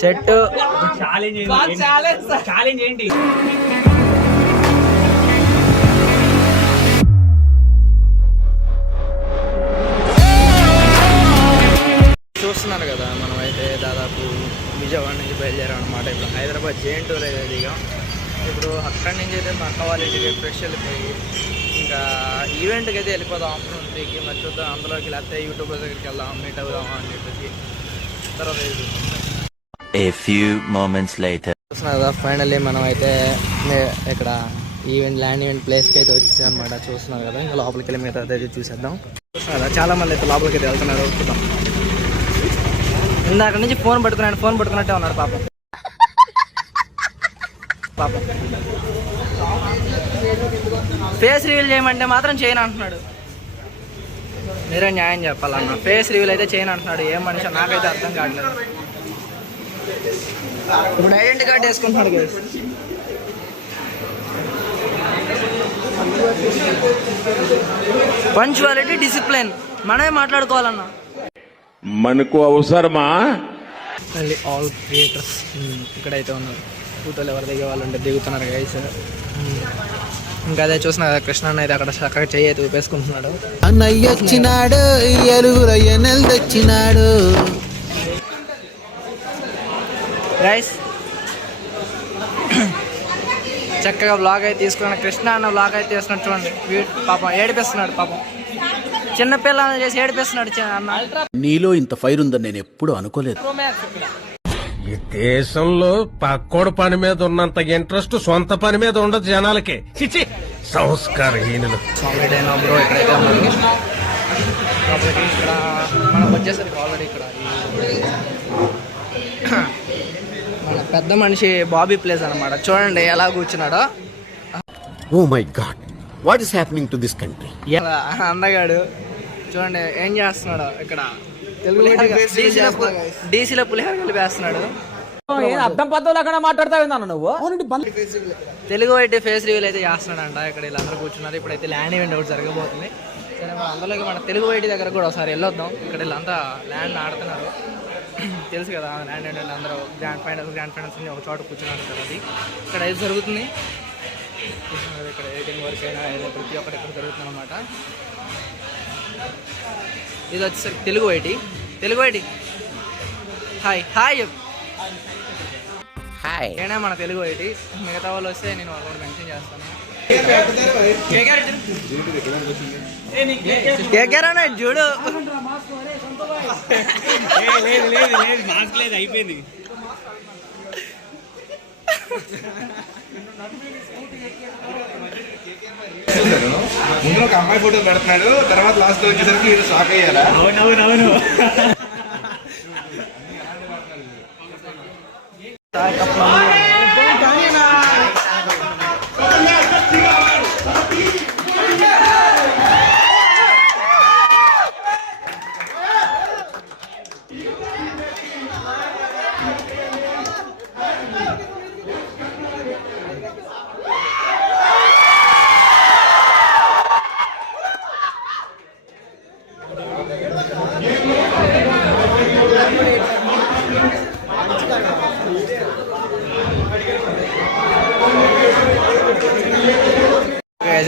Set challenge ఏంటి? చూస్తున్నారు కదా, మనం అయితే దాదాపు విజయవాడ నుంచి బయలుదేరాం అనమాట. ఇప్పుడు హైదరాబాద్ జేఎన్టీయూలో దిగాం. ఇప్పుడు అక్కడి నుంచి అయితే మా అక్క వాళ్ళ ఇంటికి ఫ్రెష్ వెళ్ళిపోయి ఇంకా ఈవెంట్కి అయితే వెళ్ళిపోదాం ఆఫ్టర్నూన్ 3కి. మరి చూద్దాం అందులోకి, లేకపోతే యూట్యూబ్ దగ్గరికి వెళ్దాం, మీట్ అవుదామా అని చెప్పేసి తర్వాత చూస్తున్నారు కదా. ఫైనల్లీ మనం అయితే ఇక్కడ ల్యాండ్ ఈవెంట్ ప్లేస్కి అయితే వచ్చేసాం అనమాట. చూస్తున్నారు కదా, ఇంకా లోపలికి వెళ్ళి మిగతా అయితే చూసేద్దాం. చూస్తున్నారు కదా, చాలా మంది అయితే లోపలికి అయితే వెళ్తున్నారు. చూద్దాం. ఇందాక నుంచి ఫోన్ పట్టుకున్నట్టే ఉన్నాడు పాపం. ఫేస్ రివీల్ చేయమంటే మాత్రం చేయను అంటున్నాడు. మీరే న్యాయం చెప్పాలన్న. ఫేస్ రివీల్ అయితే చేయను అంటున్నాడు. ఏం మనిషి నాకైతే అర్థం కావట్లేదు. ఇప్పుడు ఐడెంటిటీ కార్డు వేసుకుంటున్నాడు కదా. పంక్చువాలిటీ, డిసిప్లిన్ మనమే మాట్లాడుకోవాలన్నా. మనకు అవసరమా? మళ్ళీ ఆల్ క్రియేటర్స్ ఇక్కడైతే ఉన్నారు. ఫోటోలు ఎవరు దిగే వాళ్ళు ఉంటే దిగుతున్నారు గైస్. ఇంకా అదే చూస్తున్నా కదా, కృష్ణ అన్న అయితే అక్కడ చక్కగా చెయ్యి అయితే ఊపేసుకుంటున్నాడు. అన్నయ్య వచ్చినాడు, వచ్చినాడు. గైస్ చక్కగా బ్లాగ్ అయితే తీసుకున్నాడు. కృష్ణ అన్న బ్లాగ్ అయితే తీసుకున్నాడు. చూడండి, పాపం ఏడిపిస్తున్నాడు. పాపం చిన్నపిల్లలను చేసి ఏడిపిస్తున్నాడు అన్న. నీలో ఇంత ఫైర్ ఉందని నేను ఎప్పుడు అనుకోలేదు. ఈ దేశంలో పక్కోడు పని మీద ఉన్నంత ఇంట్రెస్ట్ సొంత పని మీద ఉండదు జనాలకి. చిచి సంస్కారహీనులు. సాలిడ్ అయినా బ్రో ఇక్కడైతే ఉన్నారు. కాబట్టి ఇక్కడ మనకు వచ్చేసరికి ఆల్రెడీ ఇక్కడ మన పెద్ద మనిషి బాబీ ప్లేస్ అనమాట. చూడండి ఎలా కూర్చున్నాడో. Oh my God, what is happening to this country? అందగాడు చూడండి ఏం చేస్తున్నాడు ఇక్కడ. డీసీలో పులిహార కలిపేస్తున్నాడు. అర్థం పద్ధతులు అక్కడ మాట్లాడతావు నువ్వు. తెలుగు అయితే ఫేస్ రివీల్ అయితే చేస్తున్నాడంట. ఇక్కడ వీళ్ళందరూ కూర్చున్నారు. ఇప్పుడైతే ల్యాండ్ ఈవెంట్ ఒకటి జరగబోతుంది. సరే, మనం అందులోకి మన తెలుగు వైటి దగ్గర కూడా ఒకసారి వెళ్ళొద్దాం. ఇక్కడ వీళ్ళంతా ల్యాండ్ ఆడుతున్నారు. తెలుసు కదా, ల్యాండ్ ఈవెంట్ అందరూ గ్రాండ్ ఫైనల్స్ అని ఒక చోట కూర్చున్నారు కదా. అది ఇక్కడ అయితే జరుగుతుంది. ఇక్కడ ఎడిటింగ్ వర్క్ అయినా ప్రతి ఒక్కటి ఇక్కడ జరుగుతుంది అనమాట. ఇది వచ్చేసరికి తెలుగు వైటి హాయ్ హాయ్ నేనే మన తెలుగు వైటి. మిగతా వాళ్ళు వస్తే నేను వాళ్ళు మెన్షన్ చేస్తాను. కేకేరానా చూడు. అయిపోయింది. ముందు ఒక అమ్మాయి ఫోటో పెడుతున్నాడు, తర్వాత లాస్ట్ లో వచ్చేసరికి మీరు షాక్ అయ్యారా? అవునవును.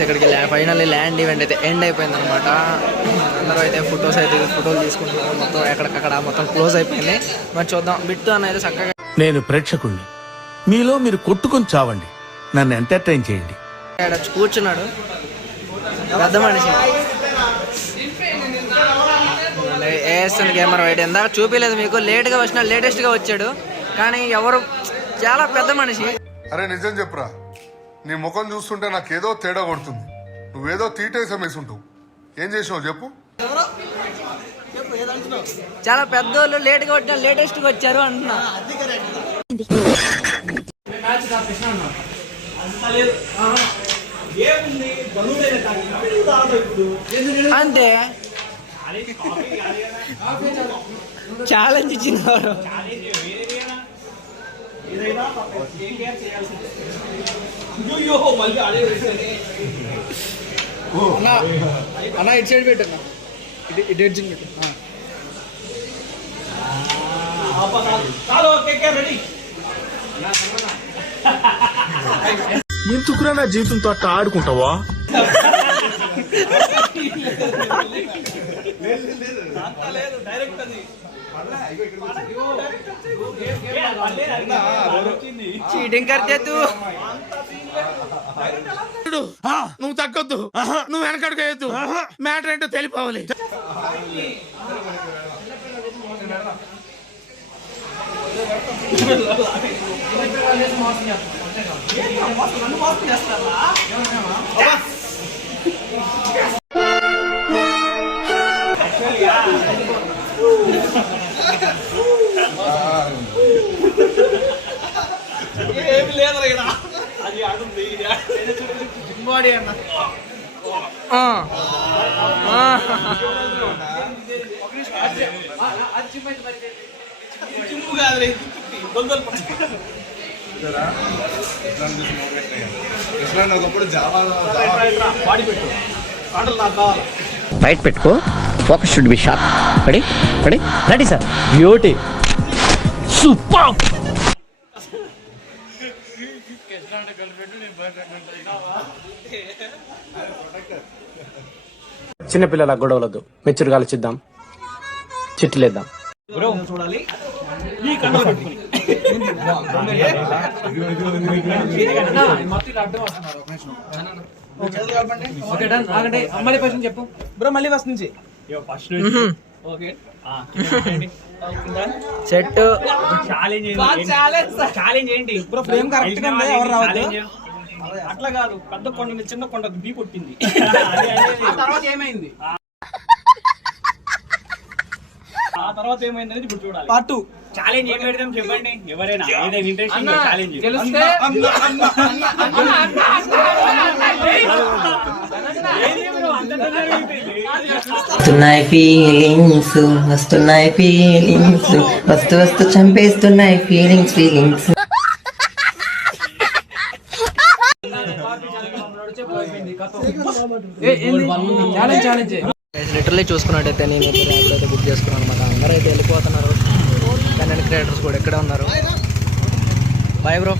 ఇక్కడికి ఫైనల్లీ ల్యాండ్ ఈవెంట్ అయితే ఎండ్ అయిపోయింది అనమాట. అందరూ అయితే ఫోటోలు తీసుకుంటున్నారు. మొత్తం ఎక్కడికక్కడ మొత్తం క్లోజ్ అయిపోయింది. మరి చూద్దాం. బిట్టు అన్న అయితే చక్కగా. నేను ప్రేక్షకుణ్ణి, మీలో మీరు కొట్టుకొని చావండి, నన్ను ఎంటర్టైన్ చేయండి. కూర్చున్నాడు పెద్ద మనిషి. ఏఎస్ఎన్ గేమర్ వైట్ ఇందాక చూపించలేదు మీకు. లేట్గా వచ్చినా లేటెస్ట్గా వచ్చాడు. కానీ ఎవరు చాలా పెద్ద మనిషి. అరే నిజం చెప్పురా, నీ ముఖం చూస్తుంటే నాకేదో తేడా కొడుతుంది. నువ్వేదో తీటేసం వేసుంటావు. ఏం చేసావు చెప్పు. చాలా పెద్దోళ్ళు లేట్గా వచ్చినా లేటెస్ట్గా వచ్చారు అంటున్నా. అంతే ఛాలెంజ్ ఇచ్చినారు. అన్న ఇటు సైడ్ పెట్టన్నా, ఇటు ఎడ్జింగ్ పెట్టు. ఎందుకురా నా జీవితంతో అట్లా ఆడుకుంటావా? చీటింగ్ కర్తే తూ. నువ్వు తగ్గొద్దు, నువ్వు వెనకడుగు వేయద్దు, మ్యాటర్ ఏంటో తెలిపోవాలి. ఒకప్పుడు జావా రైట్ పెట్టుకో. Focus should be sharp. Ready ready ready sir. Beauty super. చిన్నపిల్లల గొడవలద్దు, మెచ్యూర్గా ఆలోచిద్దాం, చిట్లేద్దాం. అమ్మాయి ఫస్ట్ చెప్పు బ్రో. మళ్ళీ ఫస్ట్ నుంచి సెట్ ఛాలెంజ్ ఏంటి బ్రో? ఫ్రేమ్ కరెక్ట్ గా ఉంది, ఎవరు రావద్దు. అట్లా కాదు, పెద్ద కొండ చిన్న కొండ బీ కొట్టింది. తర్వాత ఏమైంది? ఆ తర్వాత ఏమైంది అనేది ఇప్పుడు చూడాలి. పార్ట్ 2 ఛాలెంజ్ ఏం పెడదాం చెప్పండి. ఎవరైనా ఏదైనా ఇంట్రెస్టింగ్ ఛాలెంజ్ గెలిస్తే వస్తున్నాయి ఫీలింగ్స్, వస్తున్నాయి ఫీలింగ్స్, వస్తు వస్తు చంపేస్తున్నాయి ఫీలింగ్స్ ఫీలింగ్స్. లిటరల్లీ చూసుకున్నట్టయితే నేను అయితే బుక్ చేసుకున్నాను అనమాట. అందరూ అయితే వెళ్ళిపోతున్నారు. కంటెంట్ క్రియేటర్స్ కూడా ఎక్కడే ఉన్నారు. Bye bro.